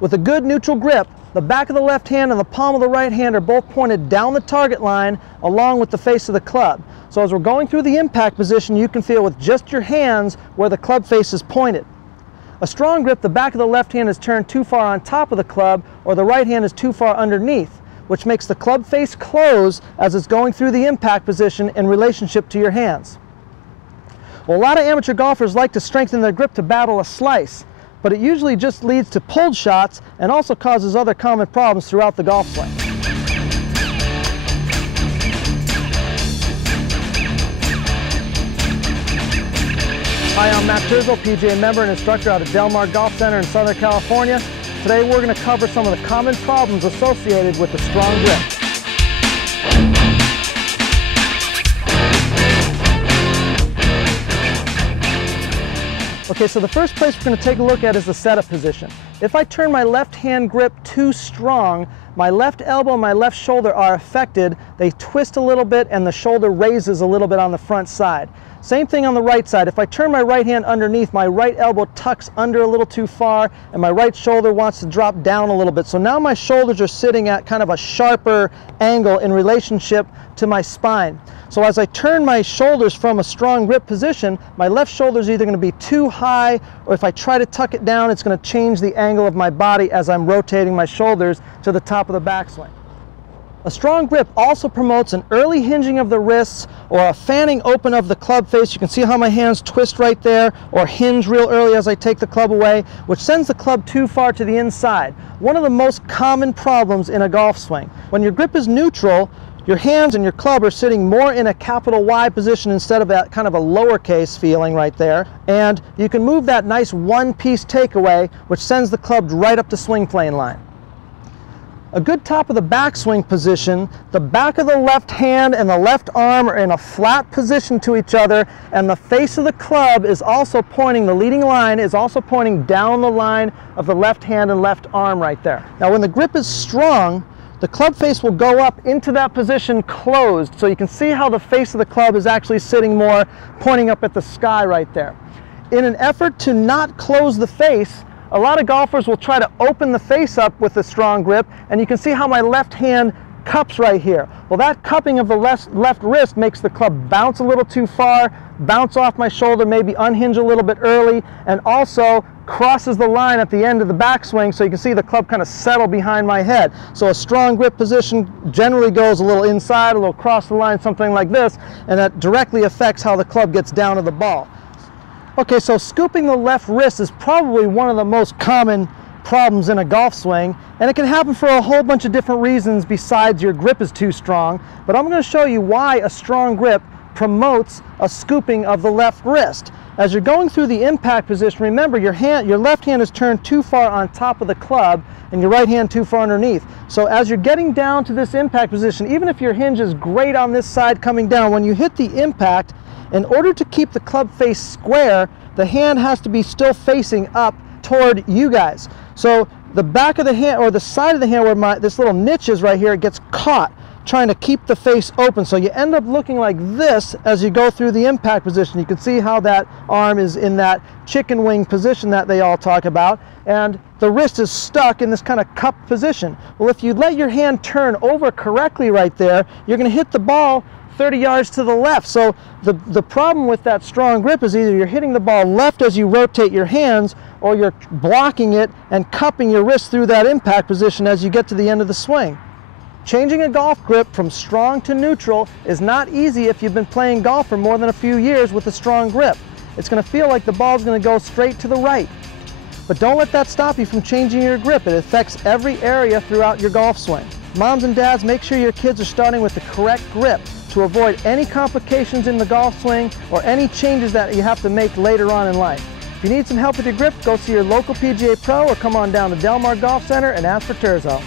With a good neutral grip, the back of the left hand and the palm of the right hand are both pointed down the target line along with the face of the club. So as we're going through the impact position, you can feel with just your hands where the club face is pointed. A strong grip, the back of the left hand is turned too far on top of the club, or the right hand is too far underneath, which makes the club face close as it's going through the impact position in relationship to your hands. Well, a lot of amateur golfers like to strengthen their grip to battle a slice, but it usually just leads to pulled shots and also causes other common problems throughout the golf swing. Hi, I'm Matt Terzo, PGA member and instructor out of Del Mar Golf Center in Southern California. Today we're going to cover some of the common problems associated with a strong grip. Okay, so the first place we're going to take a look at is the setup position. If I turn my left hand grip too strong, my left elbow and my left shoulder are affected. They twist a little bit and the shoulder raises a little bit on the front side. Same thing on the right side. If I turn my right hand underneath, my right elbow tucks under a little too far and my right shoulder wants to drop down a little bit. So now my shoulders are sitting at kind of a sharper angle in relationship to my spine. So as I turn my shoulders from a strong grip position, my left shoulder is either going to be too high, or if I try to tuck it down, it's going to change the angle of my body as I'm rotating my shoulders to the top of the backswing. A strong grip also promotes an early hinging of the wrists or a fanning open of the club face. You can see how my hands twist right there or hinge real early as I take the club away, which sends the club too far to the inside. One of the most common problems in a golf swing. When your grip is neutral, your hands and your club are sitting more in a capital Y position instead of that kind of a lowercase feeling right there. And you can move that nice one-piece takeaway, which sends the club right up the swing plane line. A good top of the backswing position, the back of the left hand and the left arm are in a flat position to each other, and the face of the club is also pointing, the leading line is also pointing down the line of the left hand and left arm right there. Now when the grip is strong, the club face will go up into that position closed, so you can see how the face of the club is actually sitting more pointing up at the sky right there. In an effort to not close the face, a lot of golfers will try to open the face up with a strong grip, and you can see how my left hand cups right here. Well, that cupping of the left wrist makes the club bounce a little too far, bounce off my shoulder, maybe unhinge a little bit early, and also crosses the line at the end of the backswing, so you can see the club kind of settle behind my head. So a strong grip position generally goes a little inside, a little across the line, something like this, and that directly affects how the club gets down to the ball. Okay, so scooping the left wrist is probably one of the most common problems in a golf swing, and it can happen for a whole bunch of different reasons besides your grip is too strong, but I'm going to show you why a strong grip promotes a scooping of the left wrist. As you're going through the impact position, remember your left hand is turned too far on top of the club and your right hand too far underneath. So as you're getting down to this impact position, even if your hinge is great on this side coming down, when you hit the impact, in order to keep the club face square, the hand has to be still facing up toward you guys. So the back of the hand or the side of the hand where this little niche is right here, it gets caught trying to keep the face open. So you end up looking like this as you go through the impact position. You can see how that arm is in that chicken wing position that they all talk about, and the wrist is stuck in this kind of cupped position. Well, if you let your hand turn over correctly right there, you're going to hit the ball 30 yards to the left. So the problem with that strong grip is either you're hitting the ball left as you rotate your hands, or you're blocking it and cupping your wrist through that impact position as you get to the end of the swing. Changing a golf grip from strong to neutral is not easy if you've been playing golf for more than a few years with a strong grip. It's going to feel like the ball's going to go straight to the right. But don't let that stop you from changing your grip. It affects every area throughout your golf swing. Moms and dads, make sure your kids are starting with the correct grip to avoid any complications in the golf swing or any changes that you have to make later on in life. If you need some help with your grip, go see your local PGA pro or come on down to Del Mar Golf Center and ask for Terzo.